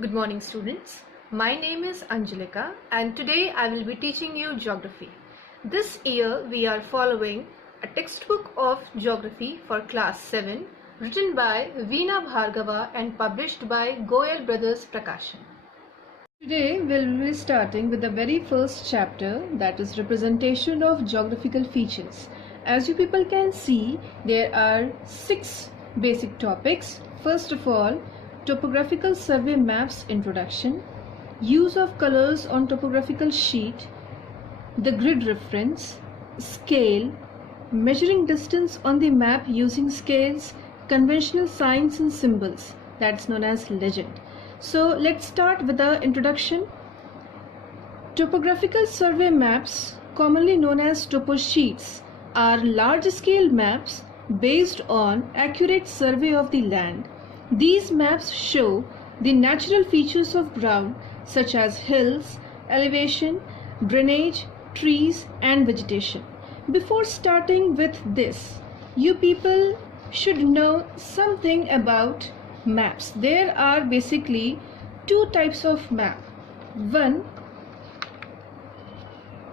Good morning, students. My name is Anjalika and today I will be teaching you geography. This year we are following a textbook of geography for class 7 written by Veena Bhargava and published by Goyal Brothers Prakashan. Today we will be starting with the very first chapter, that is representation of geographical features. As you people can see, there are 6 basic topics. First of all, topographical survey maps introduction, use of colors on topographical sheet, the grid reference, scale, measuring distance on the map using scales, conventional signs and symbols, that's known as legend. So let's start with the introduction. Topographical survey maps, commonly known as topo sheets, are large-scale maps based on accurate survey of the land. These maps show the natural features of ground such as hills, elevation, drainage, trees and vegetation. Before starting with this, you people should know something about maps. There are basically 2 types of map. One,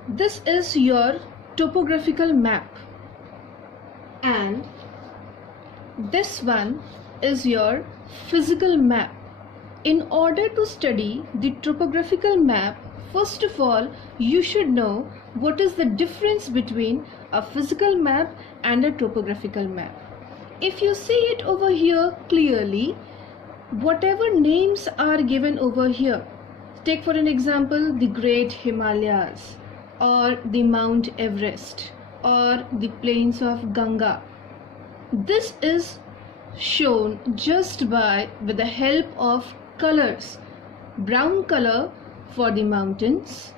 this is your topographical map, and this one is your physical map. In order to study the topographical map, first of all, you should know what is the difference between a physical map and a topographical map. If you see it over here clearly, whatever names are given over here, take for an example the Great Himalayas or the Mount Everest or the plains of Ganga. This is shown just with the help of colors. Brown color for the mountains,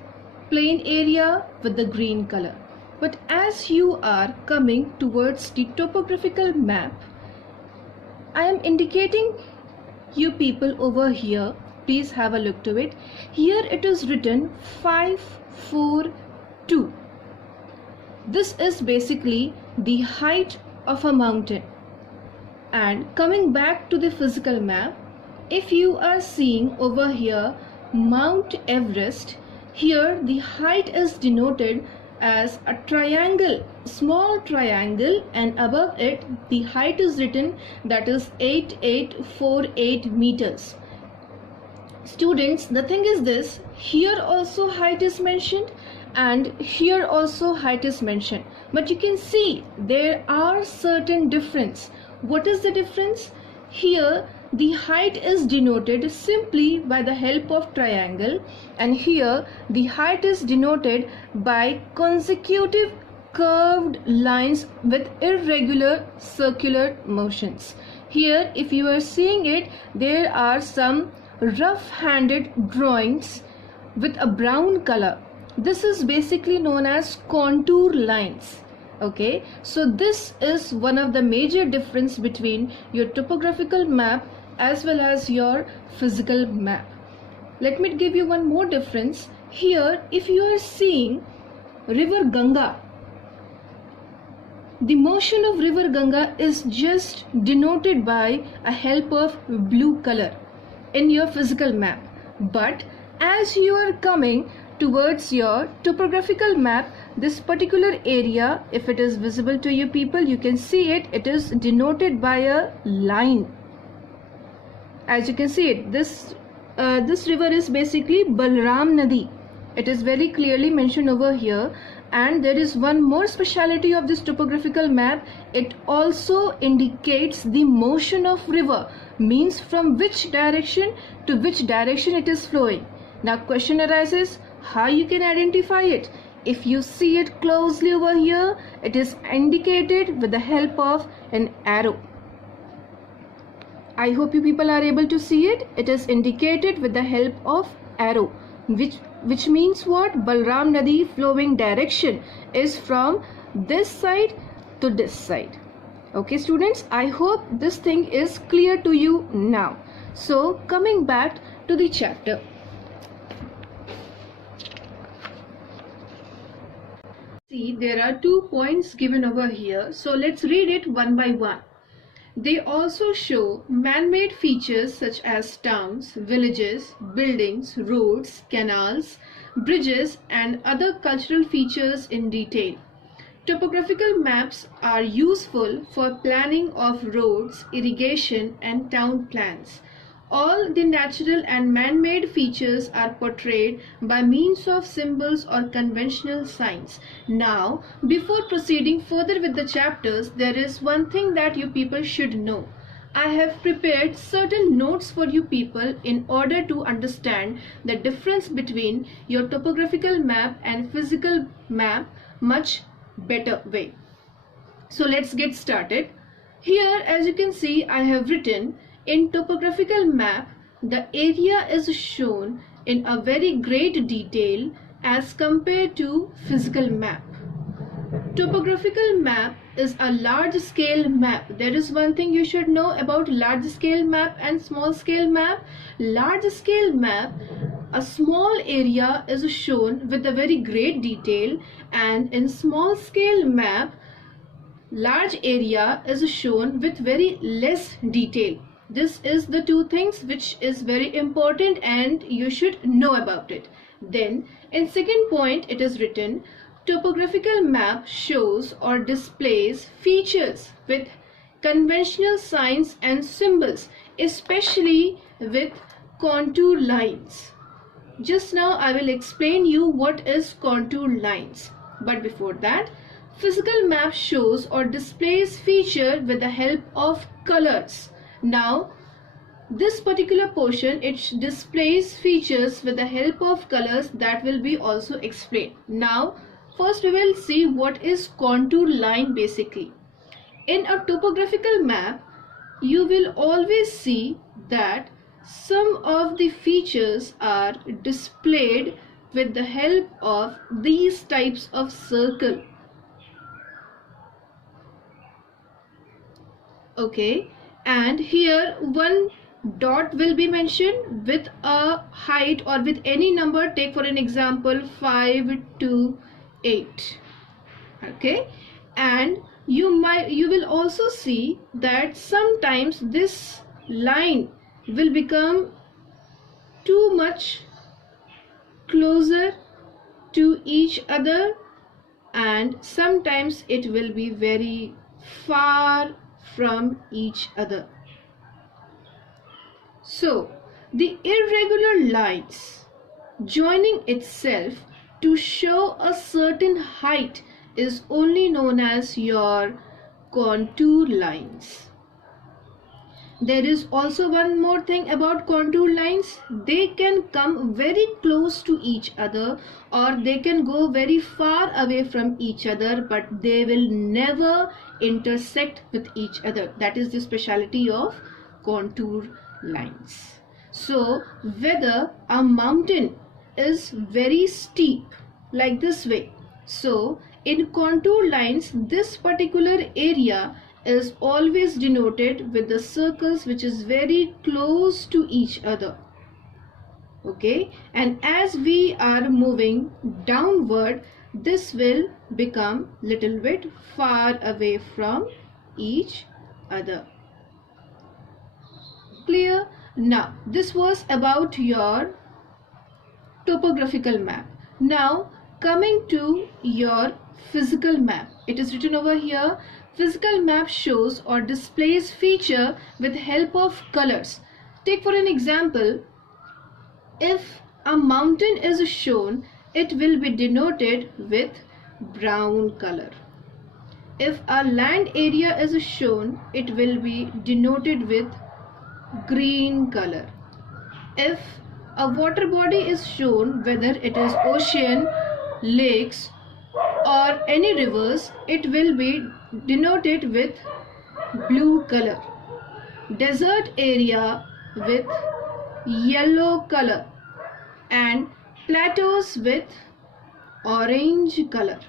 plain area with the green color. But as you are coming towards the topographical map, I am indicating you people over here. Please have a look to it. Here it is written 542. This is basically the height of a mountain. And coming back to the physical map, if you are seeing over here Mount Everest, here the height is denoted as a triangle, small triangle, and above it the height is written, that is 8848 meters. Students, the thing is this, here also height is mentioned and here also height is mentioned, but you can see there are certain difference. What is the difference? Here the height is denoted simply by the help of triangle, and here the height is denoted by consecutive curved lines with irregular circular motions. Here if you are seeing it, there are some rough-handed drawings with a brown color. This is basically known as contour lines. Okay, so this is one of the major difference between your topographical map as well as your physical map. Let me give you one more difference. Here if you are seeing river Ganga, the motion of river Ganga is just denoted by a help of blue color in your physical map. But as you are coming towards your topographical map, this particular area, if it is visible to you people, you can see it, it is denoted by a line. As you can see it, this river is basically Balram Nadi. It is very clearly mentioned over here. And there is one more speciality of this topographical map. It also indicates the motion of river, means from which direction to which direction it is flowing. Now question arises, how you can identify it? If you see it closely over here, it is indicated with the help of an arrow. I hope you people are able to see it. It is indicated with the help of arrow, which means what? Balram Nadi flowing direction is from this side to this side. Okay students, I hope this thing is clear to you now. So coming back to the chapter. See, there are 2 points given over here. So let's read it one by one. They also show man-made features such as towns, villages, buildings, roads, canals, bridges, and other cultural features in detail. Topographical maps are useful for planning of roads, irrigation, and town plans. All the natural and man-made features are portrayed by means of symbols or conventional signs. Now, before proceeding further with the chapters, there is one thing that you people should know. I have prepared certain notes for you people in order to understand the difference between your topographical map and physical map much better way. So let's get started. Here, as you can see, I have written, in topographical map, the area is shown in a very great detail as compared to physical map. Topographical map is a large scale map. There is one thing you should know about large scale map and small scale map. Large scale map, a small area is shown with a very great detail, and in small scale map, large area is shown with very less detail. This is the two things which is very important and you should know about it. Then in second point it is written, topographical map shows or displays features with conventional signs and symbols, especially with contour lines. Just now I will explain you what is contour lines. But before that, physical map shows or displays feature with the help of colors. Now, this particular portion, it displays features with the help of colors that will be also explained. Now, first we will see what is contour line basically. In a topographical map, you will always see that some of the features are displayed with the help of these types of circle. Okay, and here one dot will be mentioned with a height or with any number. Take for an example 5 to 8. Okay, and you will also see that sometimes this line will become too much closer to each other, and sometimes it will be very far from each other. So the irregular lines joining itself to show a certain height is only known as your contour lines. There is also one more thing about contour lines. They can come very close to each other or they can go very far away from each other, but they will never intersect with each other. That is the speciality of contour lines. So whether a mountain is very steep like this way, so in contour lines this particular area is always denoted with the circles which is very close to each other. Okay, and as we are moving downward, this will become little bit far away from each other. Clear? Now this was about your topographical map. Now coming to your physical map, it is written over here, physical map shows or displays feature with help of colors. Take for an example, if a mountain is shown, it will be denoted with brown color. If a land area is shown, it will be denoted with green color. If a water body is shown, whether it is ocean, lakes or any rivers, it will be denoted with blue color. Desert area with yellow color and plateaus with orange color.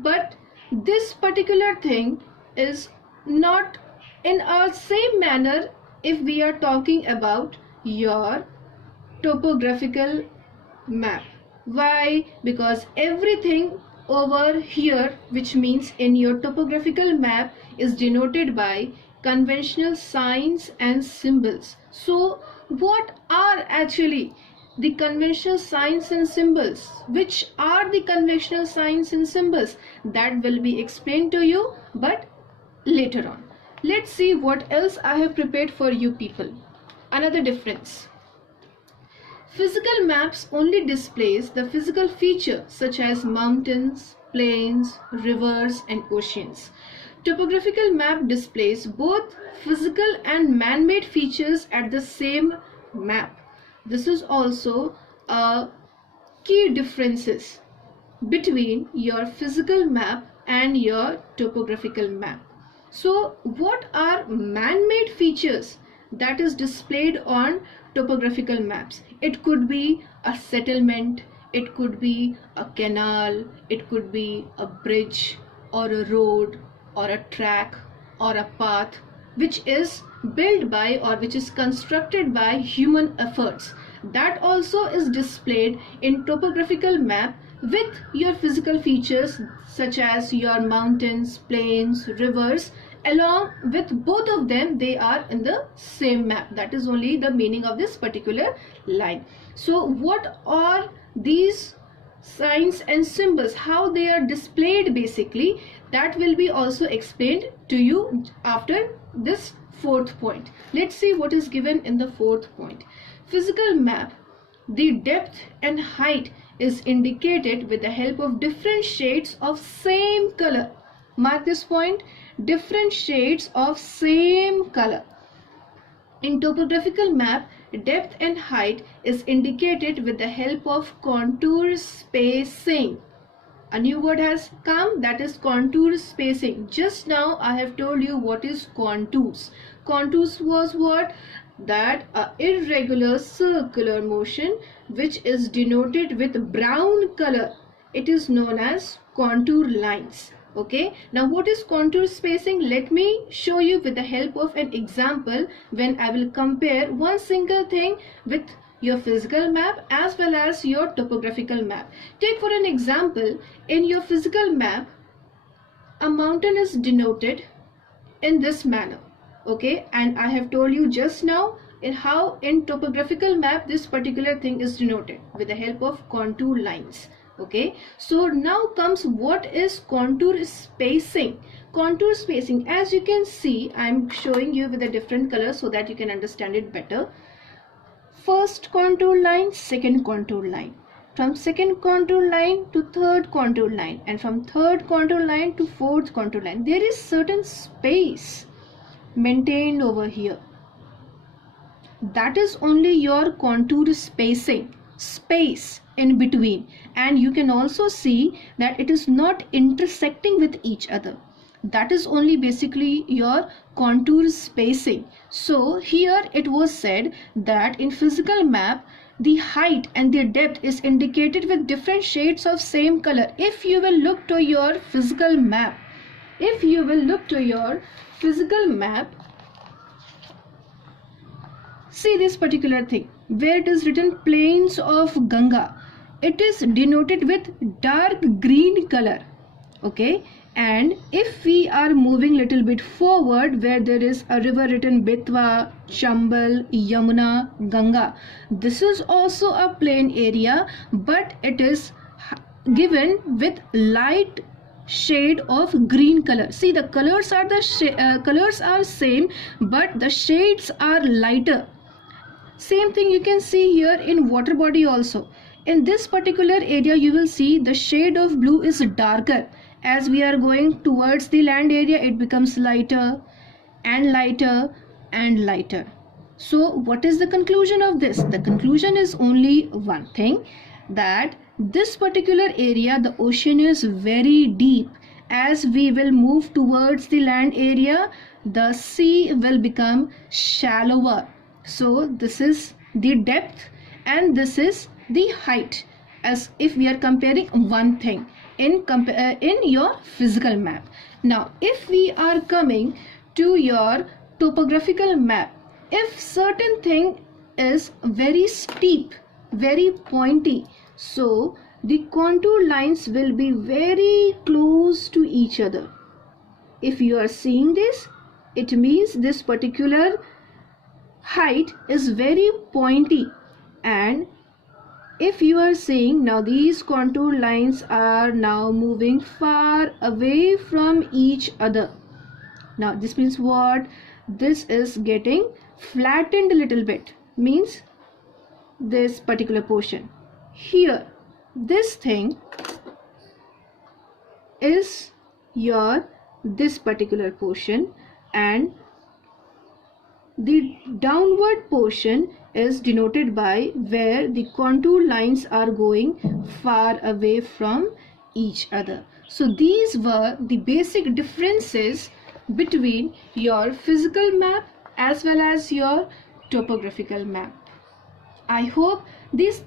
But this particular thing is not in a same manner if we are talking about your topographical map. Why? Because everything over here, which means in your topographical map, is denoted by conventional signs and symbols. So what are actually the conventional signs and symbols? Which are the conventional signs and symbols? That will be explained to you, but later on. Let's see what else I have prepared for you people. Another difference. Physical maps only displays the physical feature such as mountains, plains, rivers and oceans. Topographical map displays both physical and man-made features at the same map. This is also a key differences between your physical map and your topographical map. So what are man-made features that is displayed on topographical maps? It could be a settlement, it could be a canal, it could be a bridge or a road or a track or a path which is built by or which is constructed by human efforts. That also is displayed in topographical map with your physical features such as your mountains, plains, rivers. Along with both of them, they are in the same map. That is only the meaning of this particular line. So what are these signs and symbols, how they are displayed basically, that will be also explained to you after this fourth point. Let's see what is given in the fourth point. Physical map, the depth and height is indicated with the help of different shades of same color. Mark this point, different shades of same color. In topographical map, depth and height is indicated with the help of contour spacing. A new word has come, that is contour spacing. Just now I have told you what is contours. Contours was what? That a irregular circular motion which is denoted with brown color. It is known as contour lines. Okay, now what is contour spacing? Let me show you with the help of an example when I will compare one single thing with your physical map as well as your topographical map. Take for an example, in your physical map, a mountain is denoted in this manner. Okay, and I have told you just now in how in topographical map this particular thing is denoted with the help of contour lines. Okay, so now comes what is contour spacing. Contour spacing, as you can see, I am showing you with a different color so that you can understand it better. First contour line, second contour line, from second contour line to third contour line, and from third contour line to fourth contour line, there is certain space maintained over here. That is only your contour spacing, space in between, and you can also see that it is not intersecting with each other. That is only basically your contour spacing. So here it was said that in physical map the height and the depth is indicated with different shades of same color. If you will look to your physical map, see this particular thing where it is written plains of Ganga. It is denoted with dark green color. Okay, and if we are moving little bit forward where there is a river written Betwa, Chambal, Yamuna, Ganga, this is also a plain area, but it is given with light shade of green color. See, the colors are colors are same, but the shades are lighter. Same thing you can see here in water body also. In this particular area you will see the shade of blue is darker. As we are going towards the land area, it becomes lighter and lighter and lighter. So what is the conclusion of this? The conclusion is only one thing, that this particular area, the ocean is very deep. As we will move towards the land area, the sea will become shallower. So this is the depth and this is the height, as if we are comparing one thing in your physical map. Now if we are coming to your topographical map, if certain thing is very steep, very pointy, so the contour lines will be very close to each other. If you are seeing this, It means this particular height is very pointy, and if you are seeing now, these contour lines are now moving far away from each other. Now this means what? This is getting flattened a little bit, means this particular portion here, this thing is your this particular portion, and the downward portion is denoted by where the contour lines are going far away from each other. So these were the basic differences between your physical map as well as your topographical map. I hope this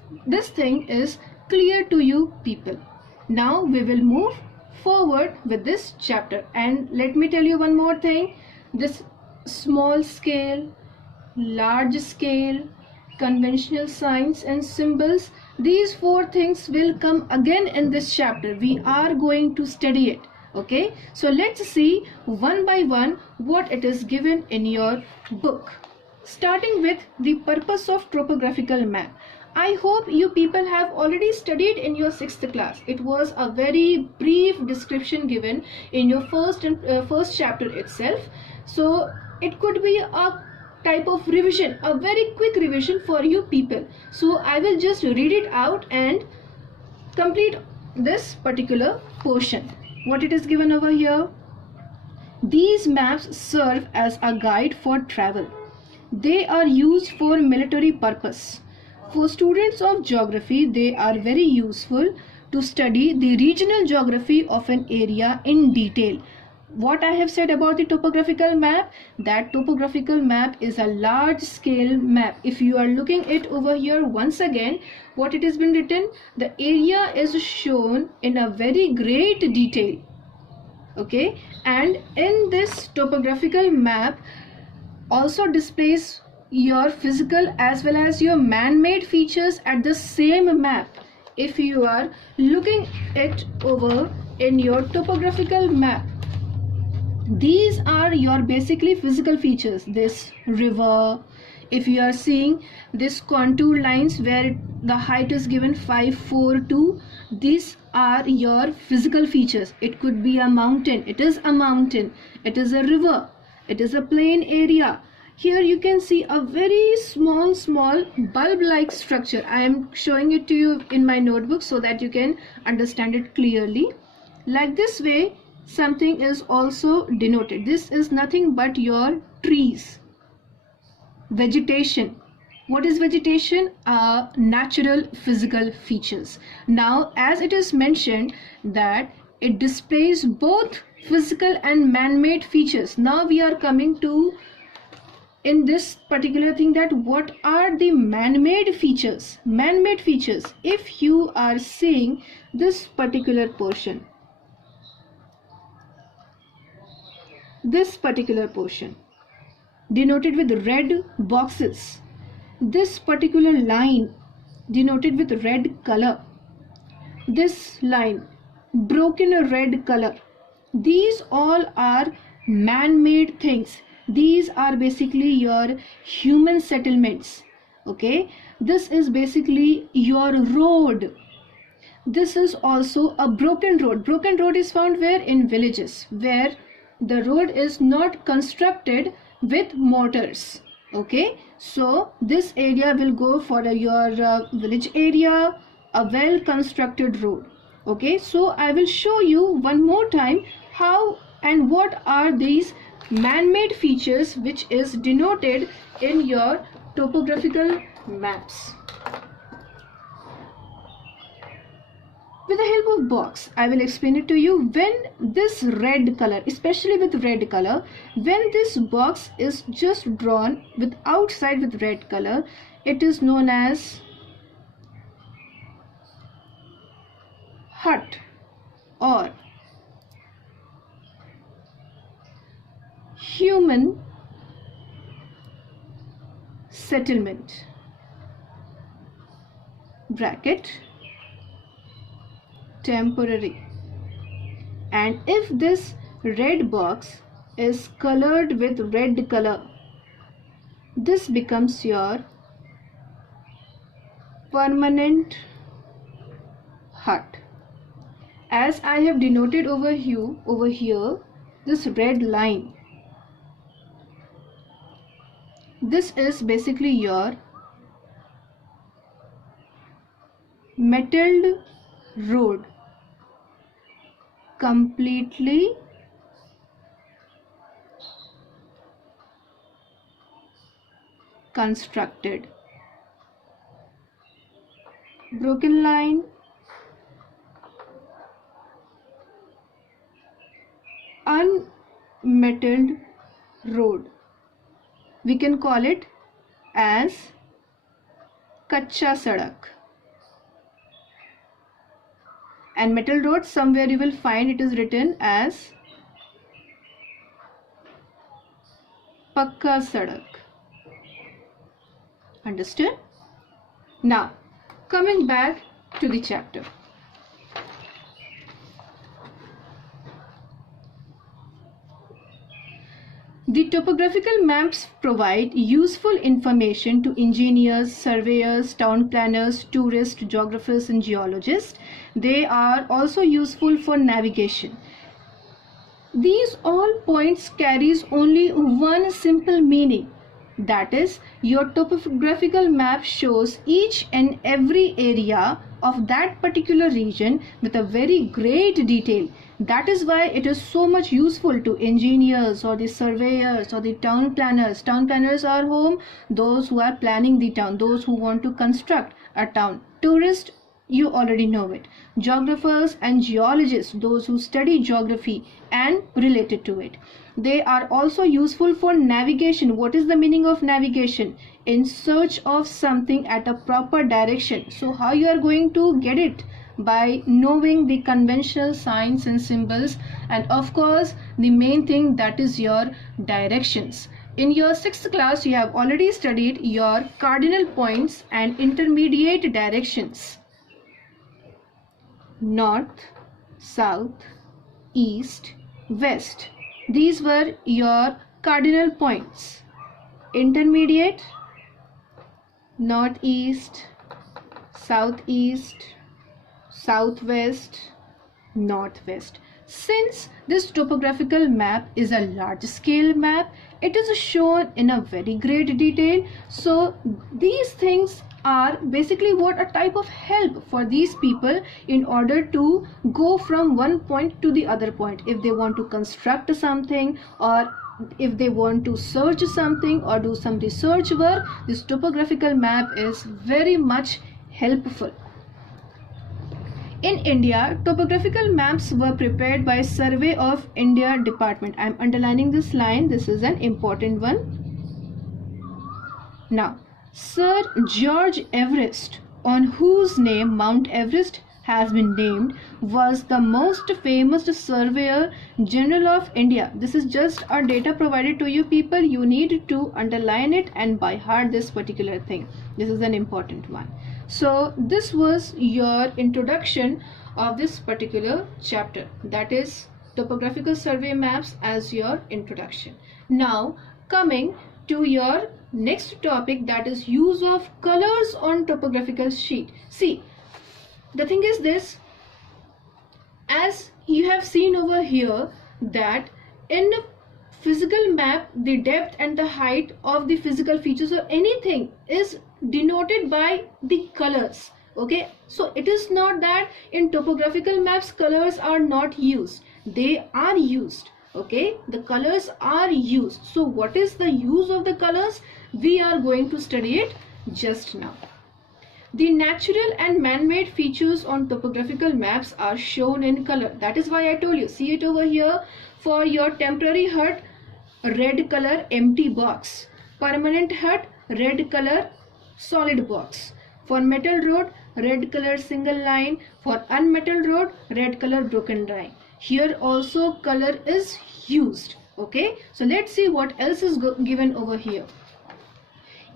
thing is clear to you people. Now we will move forward with this chapter, and let me tell you one more thing. This small scale, large scale, conventional signs and symbols, these four things will come again in this chapter. We are going to study it. Okay, so let's see one by one what it is given in your book. Starting with the purpose of topographical map. I hope you people have already studied in your 6th class. It was a very brief description given in your first chapter itself. So it could be a type of revision, a very quick revision for you people. So I will just read it out and complete this particular portion. What it is given over here. These maps serve as a guide for travel. They are used for military purpose. For students of geography, they are very useful to study the regional geography of an area in detail. What I have said about the topographical map, that topographical map is a large scale map. If you are looking it over here once again, what it has been written, the area is shown in a very great detail. Okay, and in this topographical map also displays your physical as well as your man-made features at the same map. If you are looking it over in your topographical map, these are your basically physical features. This river, if you are seeing this contour lines where the height is given 542, these are your physical features. It could be a mountain, it is a mountain, it is a river, it is a plain area. Here you can see a very small bulb like structure. I am showing it to you in my notebook so that you can understand it clearly. Like this way something is also denoted. This is nothing but your trees, vegetation. What is vegetation? Natural physical features. Now as it is mentioned that it displays both physical and man-made features. Now we are coming to in this particular thing that what are the man-made features. Man-made features, if you are seeing this particular portion, denoted with red boxes, this particular line denoted with red color, this line broken red color, these all are man-made things. These are basically your human settlements. Okay, this is basically your road. This is also a broken road. Broken road is found where? In villages, where the road is not constructed with mortars. Okay, so this area will go for your village area, a well constructed road. Okay, so I will show you one more time how and what are these man-made features which is denoted in your topographical maps. With the help of box, I will explain it to you. When this red color, especially with red color, when this box is just drawn with outside with red color, it is known as hut or human settlement, bracket, temporary. And if this red box is colored with red color, this becomes your permanent hut. As I have denoted over here, this red line, this is basically your metalled road, completely constructed. Broken line, unmetalled road, we can call it as kacha sadak. And metal road, somewhere you will find it is written as pakka sadak. Understood? Now coming back to the chapter. The topographical maps provide useful information to engineers, surveyors, town planners, tourists, geographers and geologists. They are also useful for navigation. These all points carries only one simple meaning. That is, your topographical map shows each and every area of that particular region with a very great detail. That is why it is so much useful to engineers or the surveyors or the town planners. Town planners are whom? Those who are planning the town, those who want to construct a town. Tourists, you already know it. Geographers and geologists, those who study geography and related to it. They are also useful for navigation. What is the meaning of navigation? In search of something at a proper direction. So how you are going to get it? By knowing the conventional signs and symbols, and of course the main thing, that is your directions. In your 6th class you have already studied your cardinal points and intermediate directions. North, south, east, west. These were your cardinal points. Intermediate, northeast, southeast, southwest, northwest. Since this topographical map is a large scale map, it is shown in a very great detail. So these things are basically what a type of help for these people in order to go from one point to the other point. If they want to construct something, or if they want to search something or do some research work, this topographical map is very much helpful. In India, topographical maps were prepared by Survey of India Department. I am underlining this line. This is an important one. Now, Sir George Everest, on whose name Mount Everest has been named, was the most famous surveyor general of India. This is just a data provided to you people. You need to underline it and by heart this particular thing. This is an important one. So this was your introduction of this particular chapter, that is topographical survey maps as your introduction. Now coming to your next topic, that is use of colors on topographical sheet. See, the thing is this, as you have seen over here, that in physical map the depth and the height of the physical features or anything is denoted by the colors. Okay, so it is not that in topographical maps colors are not used, they are used. Okay, the colors are used. So what is the use of the colors? We are going to study it just now. The natural and man-made features on topographical maps are shown in color. That is why I told you, see it over here. For your temporary hut, red color empty box. Permanent hut, red color solid box. For metal road, red color single line. For unmetal road, red color broken line. Here also color is used. Okay, so let's see what else is given over here.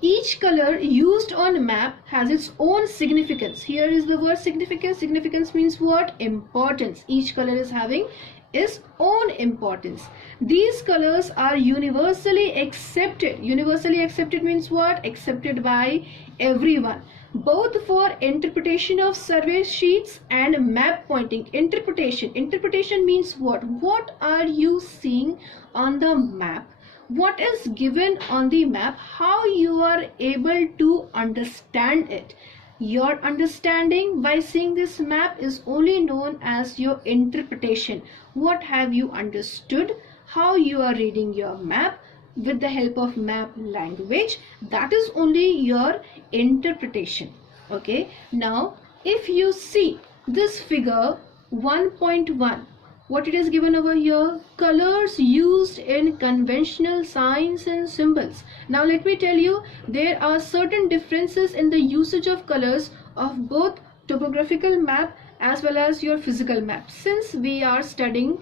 Each color used on a map has its own significance. Here is the word significance. Significance means what? Importance. Each color is having its own importance. These colors are universally accepted. Universally accepted means what? Accepted by everyone, both for interpretation of survey sheets and map pointing. Interpretation means what are you seeing on the map, what is given on the map, how you are able to understand it. Your understanding by seeing this map is only known as your interpretation. What have you understood, how you are reading your map with the help of map language, that is only your interpretation. Okay, now if you see this figure 1.1, what it is given over here, colors used in conventional signs and symbols. Now let me tell you, there are certain differences in the usage of colors of both topographical map as well as your physical map. Since we are studying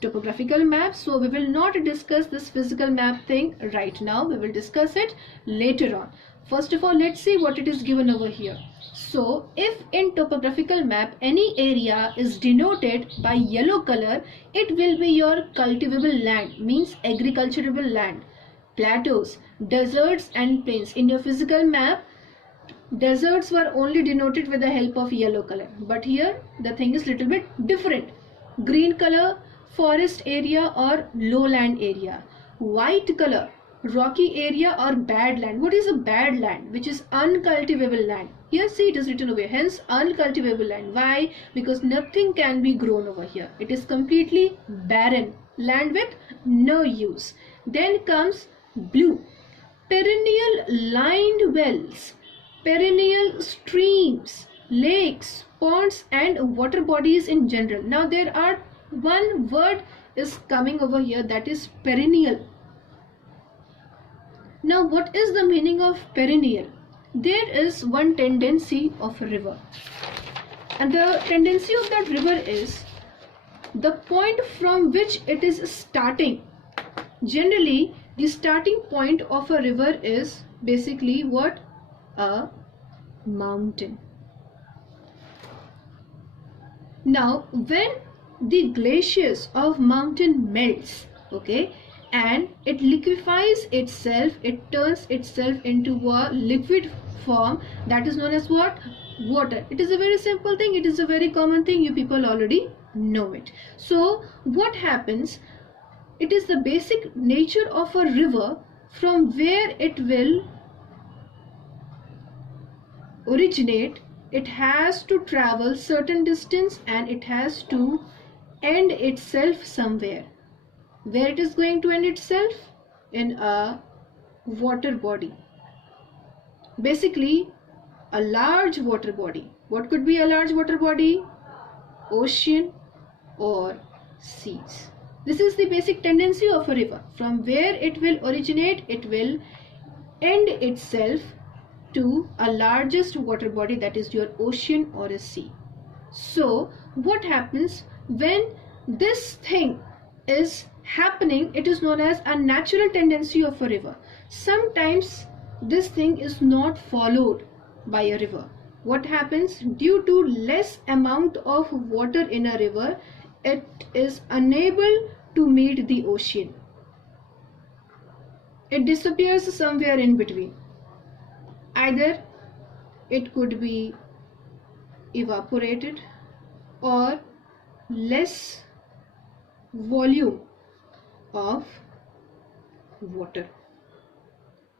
topographical map, so we will not discuss this physical map thing right now, we will discuss it later on. First of all, let's see what it is given over here. So if in topographical map any area is denoted by yellow color, it will be your cultivable land, means agriculturable land, plateaus, deserts and plains. In your physical map, deserts were only denoted with the help of yellow color, but here the thing is little bit different. Green color, forest area or lowland area. White color, rocky area or bad land. What is a bad land? Which is uncultivable land. Here see, it is written over here, hence uncultivable land. Why? Because nothing can be grown over here. It is completely barren land with no use. Then comes blue, perennial lined wells, perennial streams, lakes, ponds and water bodies in general. Now there are one word is coming over here, that is perennial. Now what is the meaning of perennial? There is one tendency of a river, and the tendency of that river is the point from which it is starting. Generally the starting point of a river is basically what? A mountain. Now when the glaciers of mountain melts, okay, and it liquefies itself, it turns itself into a liquid form, that is known as what? Water. It is a very simple thing, it is a very common thing, you people already know it. So what happens, it is the basic nature of a river from where it will originate. It has to travel certain distance and it has to end itself somewhere. Where it is going to end itself? In a water body. Basically a large water body. What could be a large water body? Ocean or seas. This is the basic tendency of a river. From where it will originate, it will end itself to a largest water body, that is your ocean or a sea. So what happens when this thing is happening? It is known as a natural tendency of a river. Sometimes this thing is not followed by a river. What happens? Due to less amount of water in a river, it is unable to meet the ocean. It disappears somewhere in between. Either it could be evaporated or less volume of water.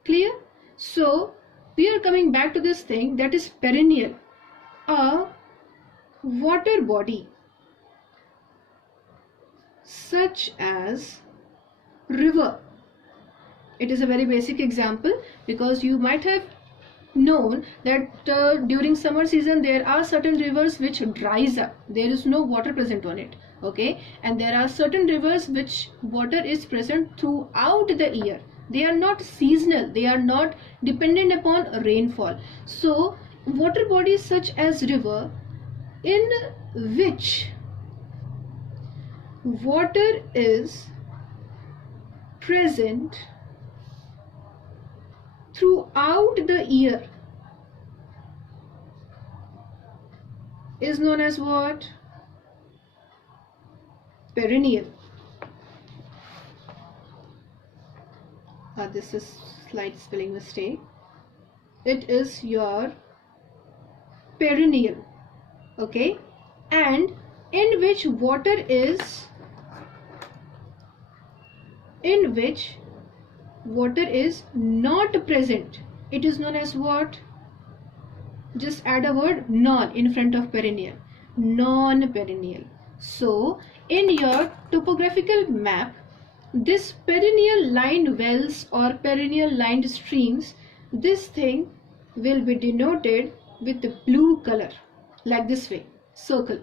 Clear? So we are coming back to this thing, that is perennial, a water body such as river. It is a very basic example because you might have known that during summer season there are certain rivers which dries up, there is no water present on it, okay, and there are certain rivers which water is present throughout the year. They are not seasonal, they are not dependent upon rainfall. So water bodies such as river, in which water is present throughout the year, is known as what? perennial. This is slight spelling mistake. It is your perennial, okay, and in which water is not present. It is known as what? Just add a word non in front of perennial. Non-perennial. So in your topographical map, this perennial lined wells or perennial lined streams, this thing will be denoted with the blue color, like this way, circle,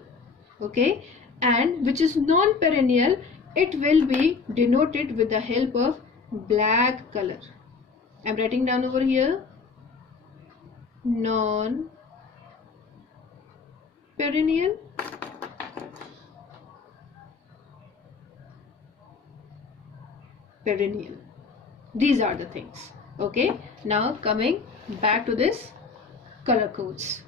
okay, and which is non-perennial, it will be denoted with the help of black color. I'm writing down over here, non-perennial, perennial. These are the things, okay. Now coming back to this color codes.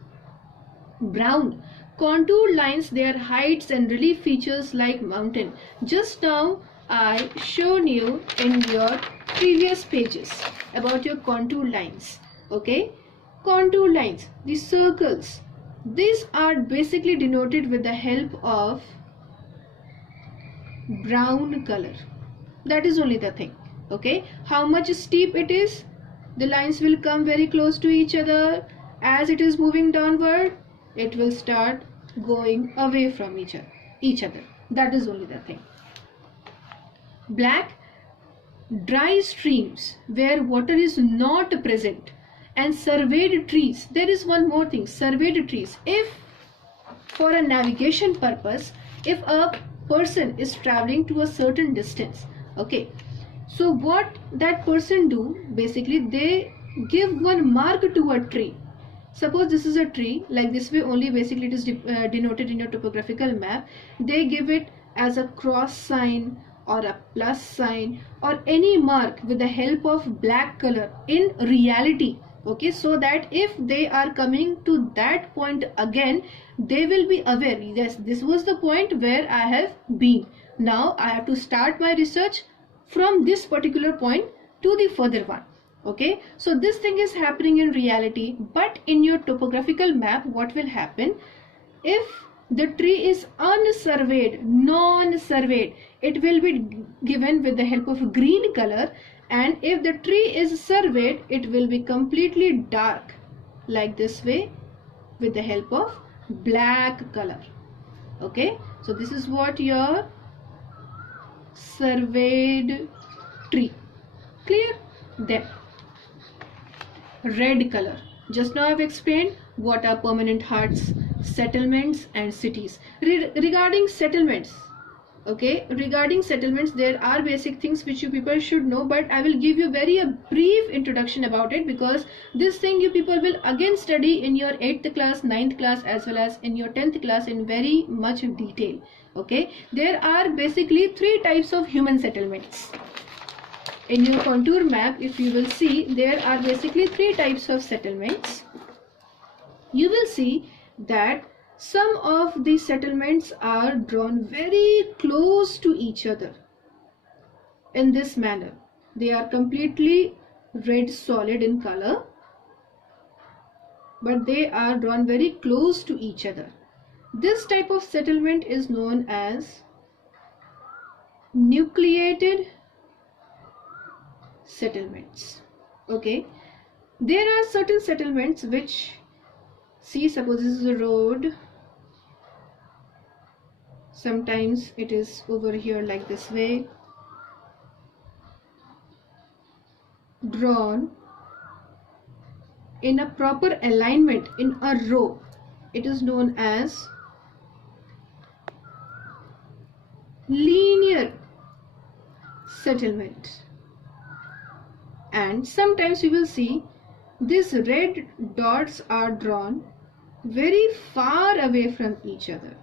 Brown, contour lines their heights and relief features like mountain. Just now I shown you in your previous pages about your contour lines, okay. Contour lines, the circles, these are basically denoted with the help of brown color. That is only the thing, okay. How much steep it is, the lines will come very close to each other. As it is moving downward, it will start going away from each other. That is only the thing. Black, dry streams where water is not present, and surveyed trees. There is one more thing, surveyed trees. If for a navigation purpose, if a person is traveling to a certain distance, okay, so what that person do, basically they give one mark to a tree. Suppose this is a tree, like this way only, basically it is denoted in your topographical map. They give it as a cross sign or a plus sign or any mark with the help of black color in reality, okay, so that if they are coming to that point again, they will be aware, yes, this was the point where I have been. Now I have to start my research from this particular point to the further one, okay. So this thing is happening in reality, but in your topographical map, what will happen? If the tree is unsurveyed, non-surveyed, it will be given with the help of green color, and if the tree is surveyed, it will be completely dark, like this way, with the help of black color, okay. So this is what your surveyed tree. Clear? Then red color. Just now I've explained what are permanent huts, settlements and cities. Regarding settlements, okay, regarding settlements, there are basic things which you people should know, but I will give you a brief introduction about it, because this thing you people will again study in your 8th class, 9th class as well as in your 10th class in very much detail, okay. There are basically 3 types of human settlements. In your contour map, if you will see, there are basically 3 types of settlements. You will see that some of these settlements are drawn very close to each other in this manner. They are completely red solid in color, but they are drawn very close to each other. This type of settlement is known as nucleated settlements, okay. There are certain settlements which, see, suppose this is a road, sometimes it is over here like this way, drawn in a proper alignment in a row. It is known as linear settlement. And sometimes you will see these red dots are drawn very far away from each other.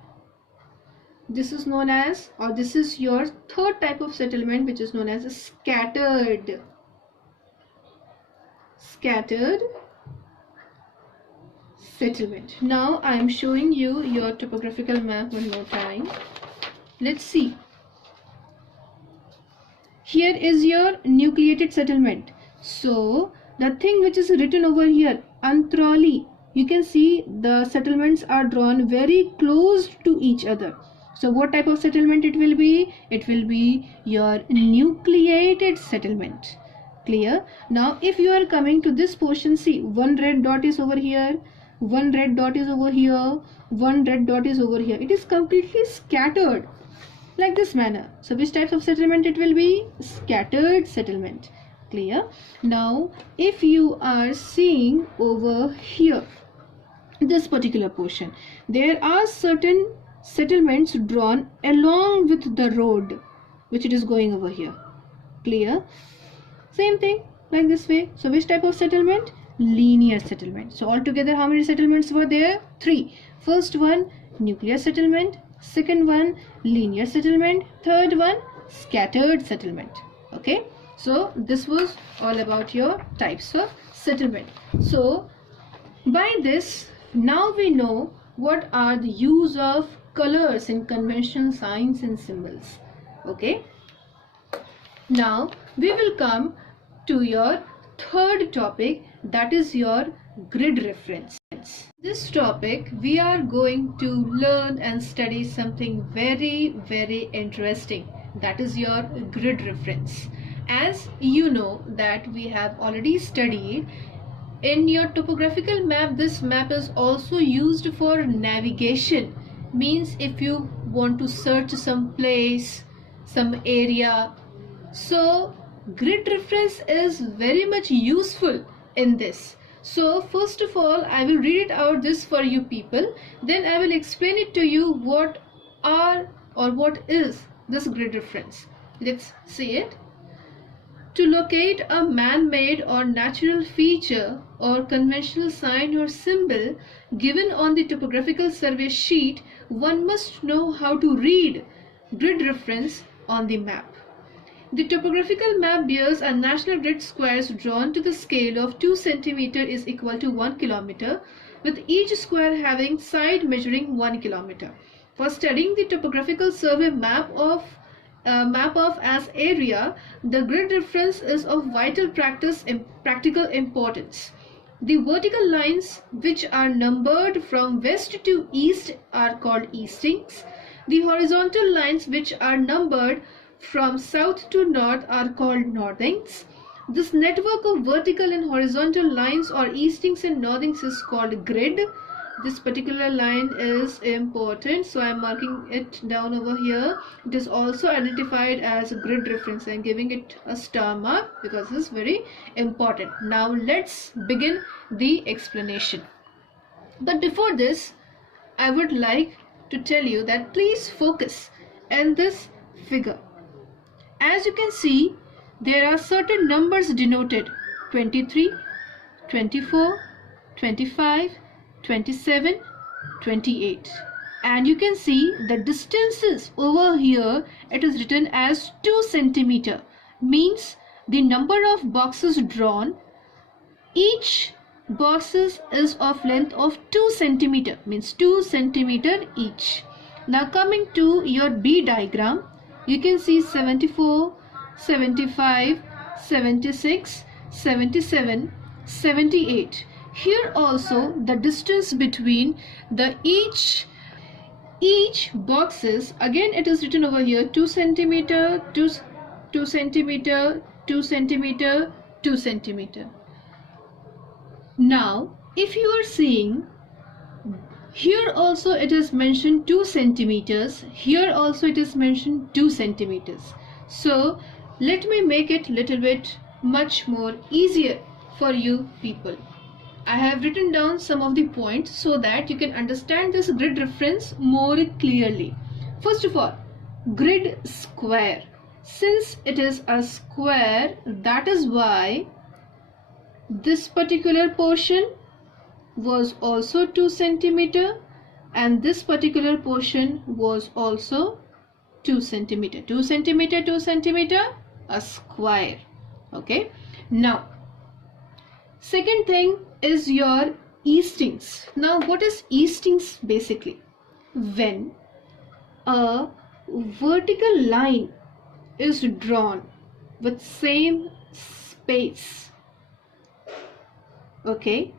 This is known as, or this is your 3rd type of settlement, which is known as a scattered settlement. Now I am showing you your topographical map one more time. Let's see here is your nucleated settlement. So the thing which is written over here, Antroli, you can see the settlements are drawn very close to each other. So what type of settlement it will be? It will be your nucleated settlement. Clear? Now if you are coming to this portion, see, one red dot is over here, one red dot is over here, one red dot is over here. It is completely scattered like this manner. So which types of settlement it will be? Scattered settlement. Clear? Now if you are seeing over here, this particular portion, there are certain settlements drawn along with the road which it is going over here. Clear? Same thing like this way. So which type of settlement? Linear settlement. So altogether how many settlements were there? 3. First one, nuclear settlement. Second one, linear settlement. Third one, scattered settlement. Okay, so this was all about your types of settlement. So by this, now we know what are the use of colors in conventional signs and symbols. Okay, now we will come to your third topic, that is your grid reference. This topic we are going to learn and study something very interesting, that is your grid reference. As you know that we have already studied in your topographical map, this map is also used for navigation. Means if you want to search some place, some area, so grid reference is very much useful in this. So first of all, I will read it out this for you people, then I will explain it to you what are or what is this grid reference. Let's see it. To locate a man-made or natural feature or conventional sign or symbol given on the topographical survey sheet, one must know how to read grid reference on the map. The topographical map bears a national grid squares drawn to the scale of 2 cm is equal to 1 km, with each square having side measuring 1 km. For studying the topographical survey map of as area, the grid reference is of vital practical importance. The vertical lines which are numbered from west to east are called eastings. The horizontal lines which are numbered from south to north are called northings. This network of vertical and horizontal lines or eastings and northings is called grid. This particular line is important, so I am marking it down over here. It is also identified as a grid reference. I am giving it a star mark because it is very important. Now let's begin the explanation. But before this, I would like to tell you that please focus on this figure. As you can see, there are certain numbers denoted: 23, 24, 25, 27, 28, and you can see the distances over here. It is written as 2 cm, means the number of boxes drawn, each boxes is of length of 2 cm, means 2 cm each. Now coming to your B diagram, you can see 74, 75, 76, 77, 78. Here also the distance between the each boxes, again it is written over here 2 cm, 2 cm, 2 cm, 2 cm. Now if you are seeing, here also it is mentioned 2 centimeters, here also it is mentioned 2 centimeters. So let me make it little bit much more easier for you people. I have written down some of the points so that you can understand this grid reference more clearly. First of all, grid square. Since it is a square, that is why this particular portion was also 2 cm and this particular portion was also 2 cm. 2 cm, 2 cm, a square. Okay. Now, second thing is your eastings. Now, what is eastings basically? When a vertical line is drawn with same space. Okay,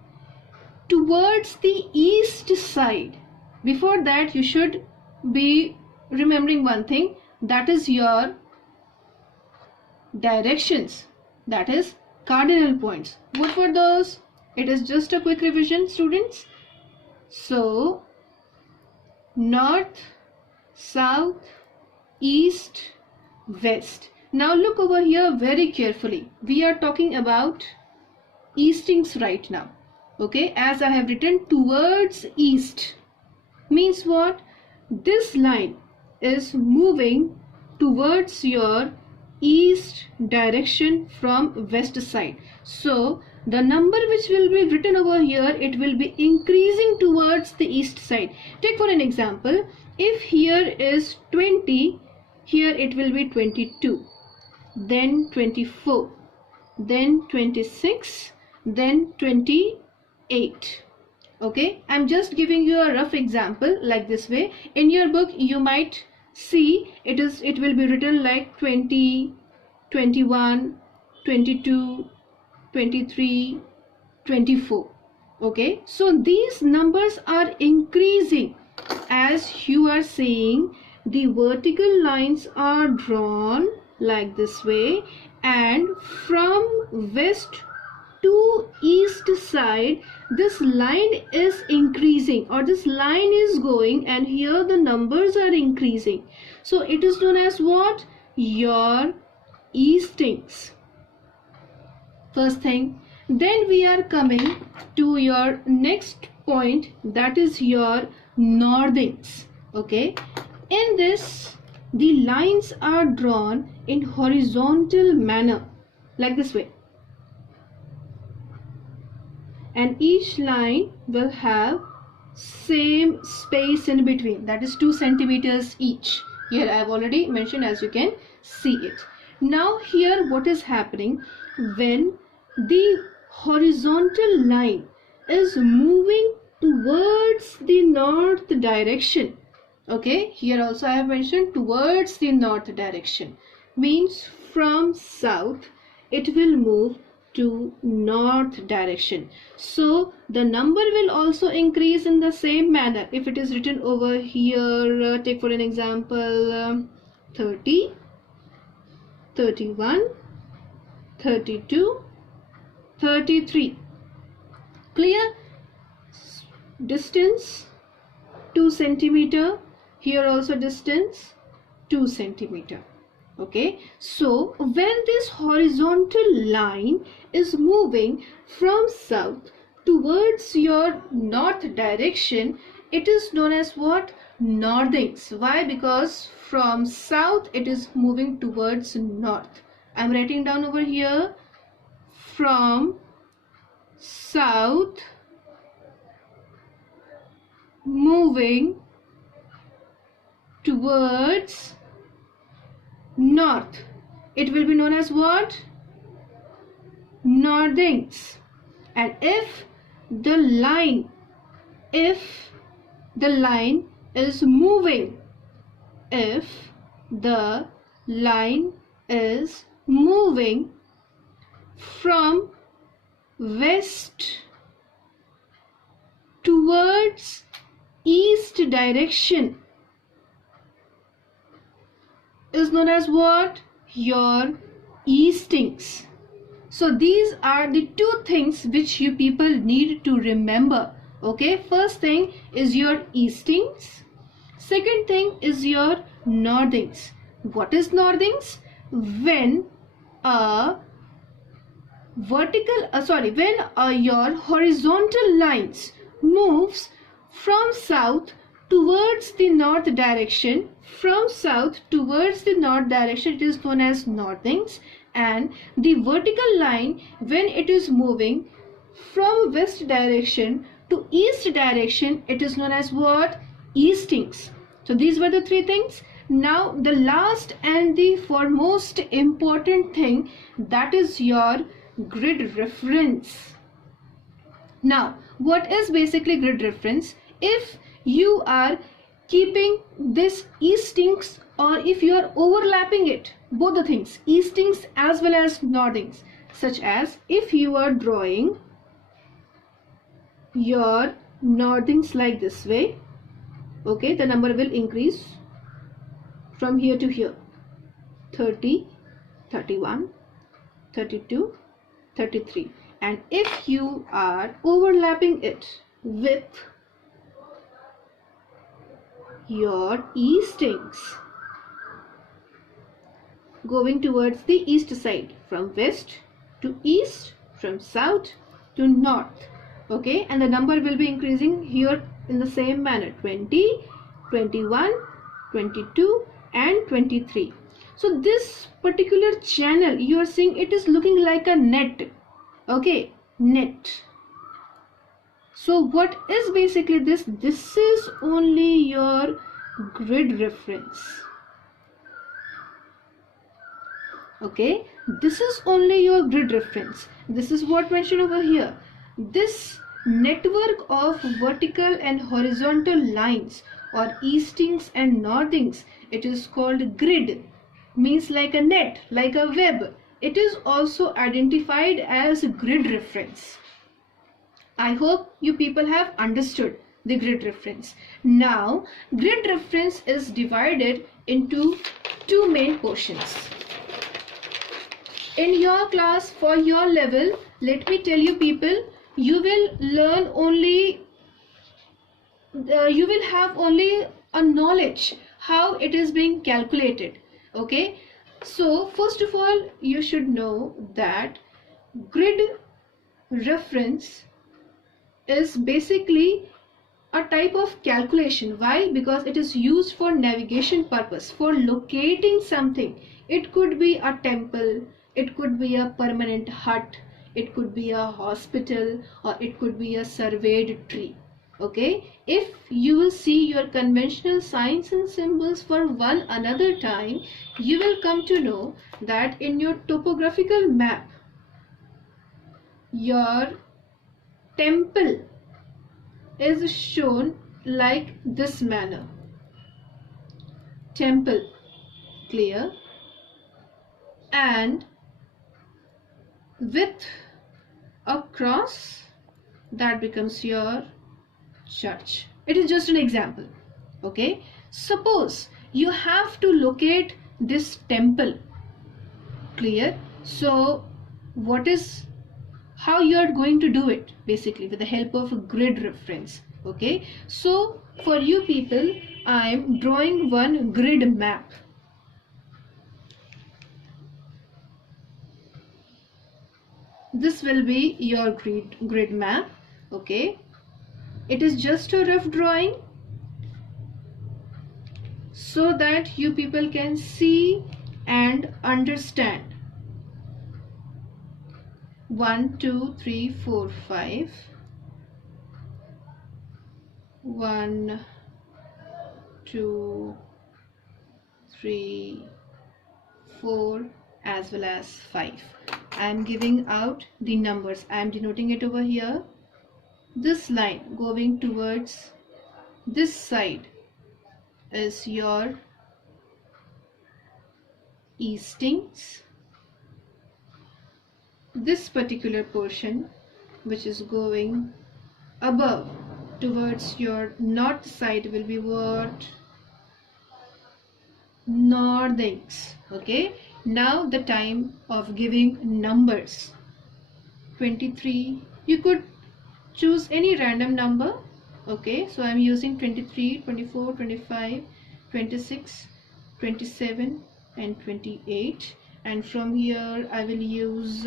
towards the east side. Before that, you should be remembering one thing, that is your directions, that is cardinal points. What were those? It is just a quick revision, students. So north, south, east, west. Now look over here very carefully. We are talking about eastings right now. Okay, as I have written towards east means what? This line is moving towards your east direction from west side. So the number which will be written over here, it will be increasing towards the east side. Take for an example, if here is 20, here it will be 22, then 24, then 26, then 28. Okay, I'm just giving you a rough example like this way. In your book you might see it will be written like 20, 21, 22, 23, 24. Okay, so these numbers are increasing. As you are seeing, the vertical lines are drawn like this way, and from west to east side this line is increasing, or this line is going, and here the numbers are increasing. So it is known as what? Your eastings. First thing. Then we are coming to your next point, that is your northings. Okay, in this the lines are drawn in horizontal manner like this way, and each line will have same space in between, that is 2 centimeters each. Here I have already mentioned, as you can see it. Now here what is happening, when the horizontal line is moving towards the north direction, okay, here also I have mentioned towards the north direction, means from south it will move to north direction. So the number will also increase in the same manner. If it is written over here, take for an example 30, 31, 32, 33. Clear? Distance 2 centimeter. Here also distance 2 centimeter. Okay, so when this horizontal line is moving from south towards your north direction, it is known as what? Northings. Why? Because from south it is moving towards north. I am writing down over here, from south moving towards north, it will be known as what? Northings. And if the line is moving, if the line is moving from west towards east direction, is known as what? Your eastings. So these are the two things which you people need to remember. Okay, first thing is your eastings, second thing is your northings. What is northings? When your horizontal lines moves from south towards the north direction, from south towards the north direction, it is known as northings. And the vertical line, when it is moving from west direction to east direction, it is known as what? Eastings. So these were the three things. Now the last and the foremost important thing, that is your grid reference. Now what is basically grid reference? If you are keeping this eastings, or if you are overlapping it, both the things, eastings as well as northings, such as if you are drawing your northings like this way, okay, the number will increase from here to here, 30, 31, 32, 33. And if you are overlapping it with your eastings, going towards the east side, from west to east, from south to north, okay, and the number will be increasing here in the same manner, 20, 21, 22 and 23. So this particular channel, you are seeing it is looking like a net, okay, net. So what is basically this? This is only your grid reference, okay, this is only your grid reference. This is what mentioned over here. This network of vertical and horizontal lines, or eastings and northings, it is called grid, means like a net, like a web. It is also identified as grid reference. I hope you people have understood the grid reference. Now, grid reference is divided into two main portions. In your class, for your level, let me tell you people, you will learn only, you will have only a knowledge how it is being calculated, okay. So first of all, you should know that grid reference is basically a type of calculation. Why? Because it is used for navigation purpose, for locating something. It could be a temple, it could be a permanent hut, it could be a hospital, or it could be a surveyed tree, okay. If you will see your conventional signs and symbols for one another time, you will come to know that in your topographical map, your temple is shown like this manner. Temple, clear, and with a cross, that becomes your church. It is just an example, okay. Suppose you have to locate this temple, clear. So what is, how you are going to do it? Basically with the help of a grid reference, okay. So for you people, I am drawing one grid map. This will be your grid map, okay. It is just a rough drawing so that you people can see and understand. 1, 2, 3, 4, 5. 1, 2, 3, 4 as well as 5. I am giving out the numbers. I am denoting it over here. This line going towards this side is your eastings. This particular portion which is going above towards your north side will be what? Northings, okay. Now the time of giving numbers. 23, you could choose any random number, okay. So I am using 23, 24, 25, 26, 27 and 28, and from here I will use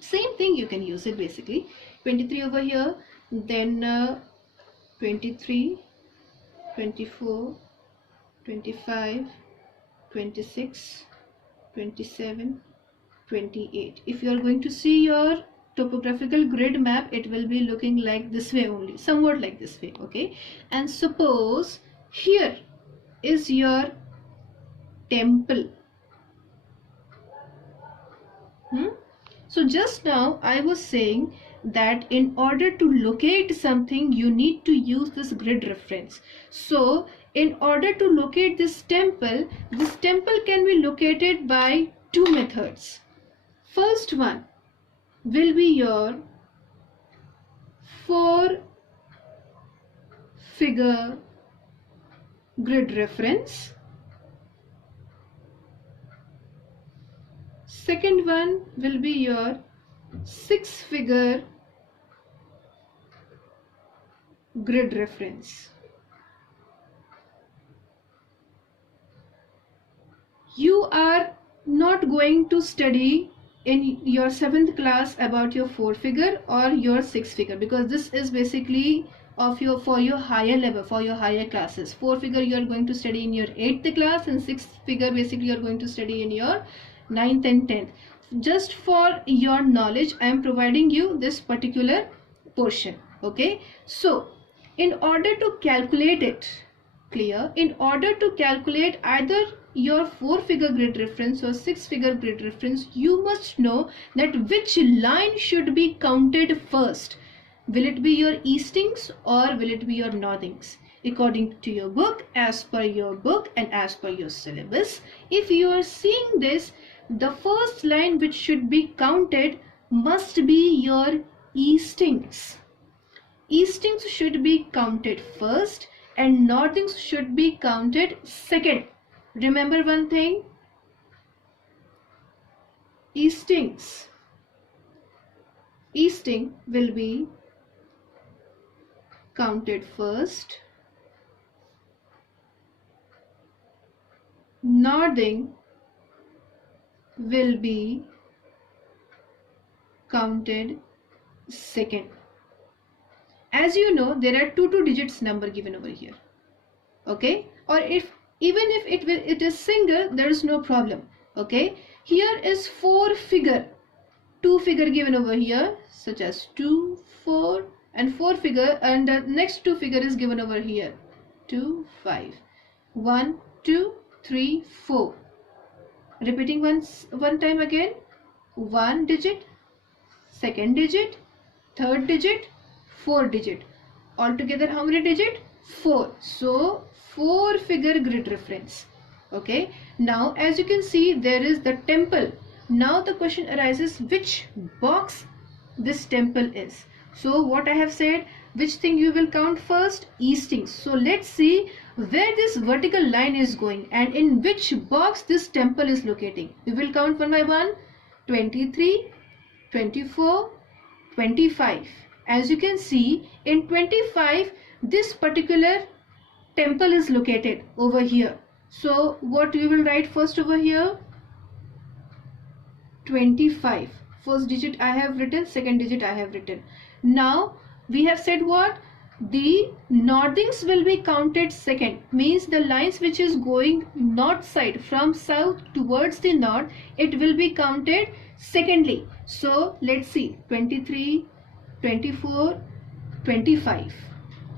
same thing, you can use it basically. 23 over here, then 23, 24, 25, 26, 27, 28. If you are going to see your topographical grid map, it will be looking like this way only, somewhat like this way, okay. And suppose here is your temple. So just now I was saying that in order to locate something you need to use this grid reference. So in order to locate this temple can be located by two methods. First one will be your 4-figure grid reference. Second one will be your 6-figure grid reference. You are not going to study in your 7th class about your 4-figure or your 6-figure, because this is basically of your for your higher level, for your higher classes. 4-figure you are going to study in your 8th class, and 6-figure basically you are going to study in your 9th and 10th. Just for your knowledge I am providing you this particular portion. Okay, so in order to calculate it, clear, in order to calculate either your 4-figure grid reference or 6-figure grid reference, you must know that which line should be counted first. Will it be your eastings or will it be your northings? According to your book, as per your book and as per your syllabus, if you are seeing this, the first line which should be counted must be your eastings. Eastings should be counted first and northings should be counted second. Remember one thing, easting will be counted first, northing will be counted second. As you know, there are two digits number given over here. Okay, or even if it is single, there is no problem. Okay, here is 4-figure, 2-figure given over here, such as 2, 4, and 4-figure, and the next 2-figure is given over here, 2, 5, 1, 2, 3, 4. Repeating one time again, 1 digit, 2nd digit, 3rd digit, 4th digit. Altogether how many digit? 4. So 4-figure grid reference. Okay, now as you can see, there is the temple. Now the question arises, which box this temple is. So what I have said, which thing you will count first? Eastings. So let's see where this vertical line is going and in which box this temple is locating. We will count one by one. 23, 24, 25. As you can see, in 25 this particular temple is located over here. So what we will write first over here? 25. First digit I have written, second digit I have written. Now we have said what? The northings will be counted second, means the lines which is going north side from south towards the north, it will be counted secondly. So let's see, 23, 24, 25.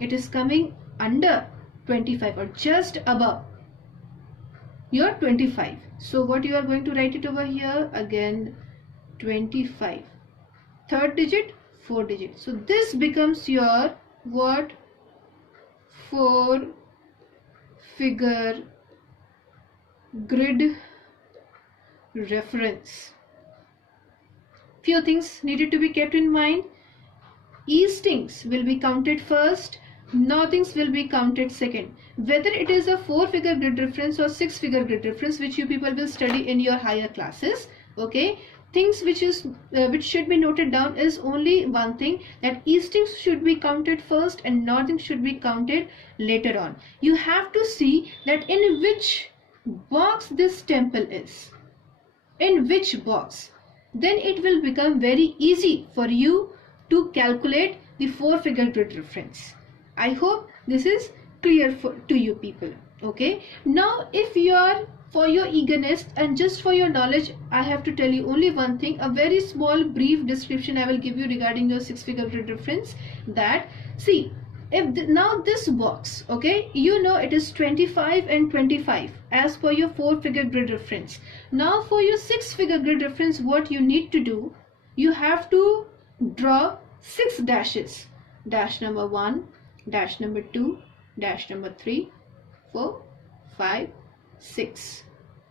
It is coming under 25 or just above your 25. So what you are going to write it over here? Again 25. Third digit, 4 digit. So this becomes your what? 4-figure grid reference. Few things needed to be kept in mind. Eastings will be counted first, northings will be counted second. Whether it is a 4-figure grid reference or 6-figure grid reference, which you people will study in your higher classes. Okay, things which should be noted down is only one thing, that eastings should be counted first and northings should be counted later on. You have to see that in which box this temple is, in which box. Then it will become very easy for you to calculate the 4-figure grid reference. I hope this is clear to you people. Okay, now if you are, for your eagerness and just for your knowledge, I have to tell you only one thing, a very small brief description I will give you regarding your 6-figure grid reference. That, see, if now this box, okay, you know it is 25 and 25 as per your 4-figure grid reference. Now for your 6-figure grid reference, what you need to do, you have to draw 6 dashes. Dash number 1, dash number 2, dash number 3, 4, 5, 6.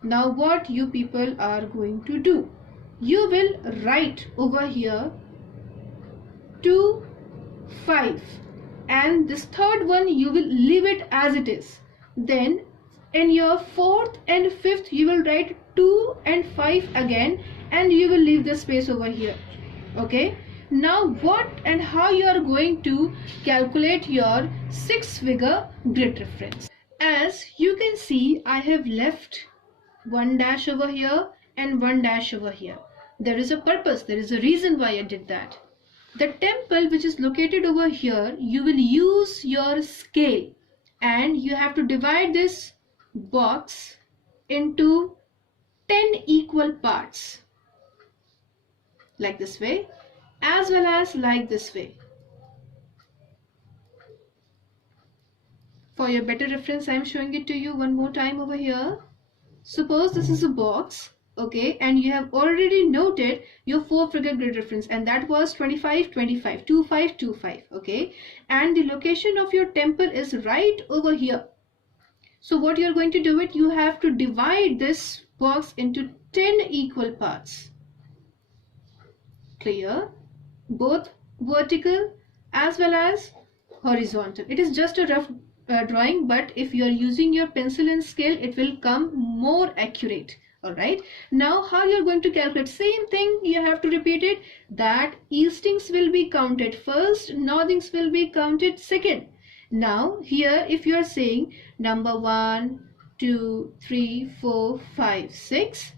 Now what you people are going to do? You will write over here 2, 5, and this third one you will leave it as it is. Then in your fourth and fifth you will write 2 and 5 again, and you will leave the space over here. Okay, now what and how you are going to calculate your 6-figure grid reference? As you can see, I have left 1 dash over here and 1 dash over here. There is a purpose, there is a reason why I did that. The temple which is located over here, you will use your scale and you have to divide this box into 10 equal parts, like this way, as well as like this way. For your better reference, I am showing it to you one more time over here. Suppose this is a box, okay, and you have already noted your 4-figure grid reference, and that was 25, 25, 25, 25, okay, and the location of your temple is right over here. So what you are going to do it, you have to divide this box into 10 equal parts. Clear? Both vertical as well as horizontal. It is just a rough drawing, but if you are using your pencil and scale, it will come more accurate. All right, now how you are going to calculate? Same thing, you have to repeat it, that eastings will be counted first, northings will be counted second. Now here if you are saying number 1, 2, 3, 4, 5, 6,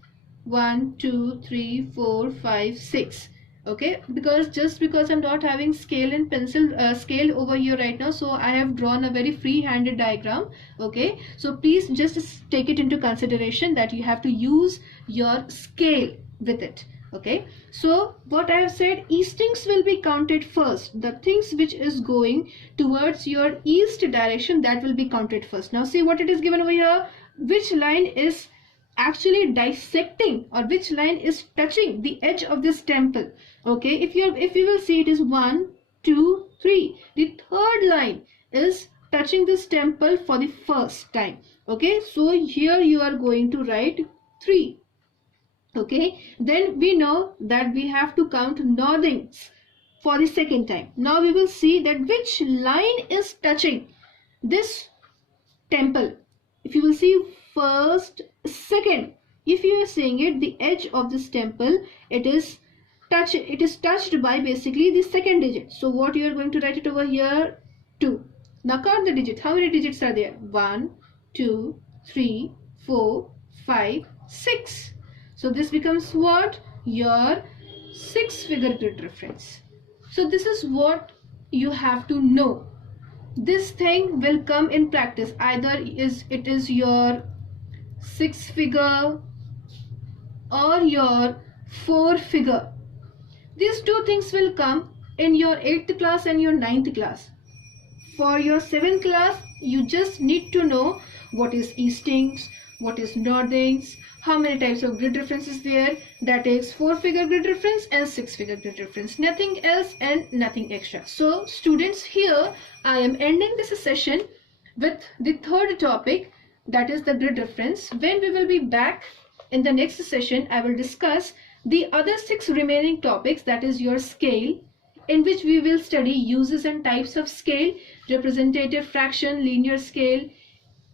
1, 2, 3, 4, 5, 6. Okay, because I'm not having scale and pencil scale over here right now, so I have drawn a very free-handed diagram. Okay, so please just take it into consideration that you have to use your scale with it. Okay, so what I have said, eastings will be counted first. The things which is going towards your east direction, that will be counted first. Now see what it is given over here, which line is actually dissecting or which line is touching the edge of this temple. Okay, if you will see, it is 1, 2, 3. The third line is touching this temple for the first time. Okay, so here you are going to write 3. Okay, then we know that we have to count northings for the second time. Now we will see that which line is touching this temple. If you will see first, second, if you are saying it, the edge of this temple, it is touched by basically the second digit. So what you are going to write it over here, 2. Now count the digit. How many digits are there? 1, 2, 3, 4, 5, 6. So this becomes what? Your 6-figure grid reference. So this is what you have to know. This thing will come in practice. Either it is your 6-figure or your 4-figure. These two things will come in your 8th class and your 9th class. For your 7th class, you just need to know what is eastings, what is northings, how many types of grid references there. That is 4-figure grid reference and 6-figure grid reference. Nothing else and nothing extra. So students, here I am ending this session with the third topic, that is the grid reference. When we will be back in the next session, I will discuss the other 6 remaining topics, that is your scale, in which we will study uses and types of scale, representative fraction, linear scale,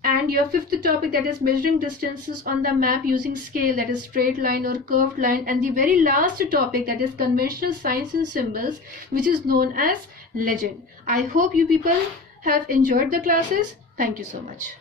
and your 5th topic, that is measuring distances on the map using scale, that is straight line or curved line, and the very last topic, that is conventional signs and symbols, which is known as legend. I hope you people have enjoyed the classes. Thank you so much.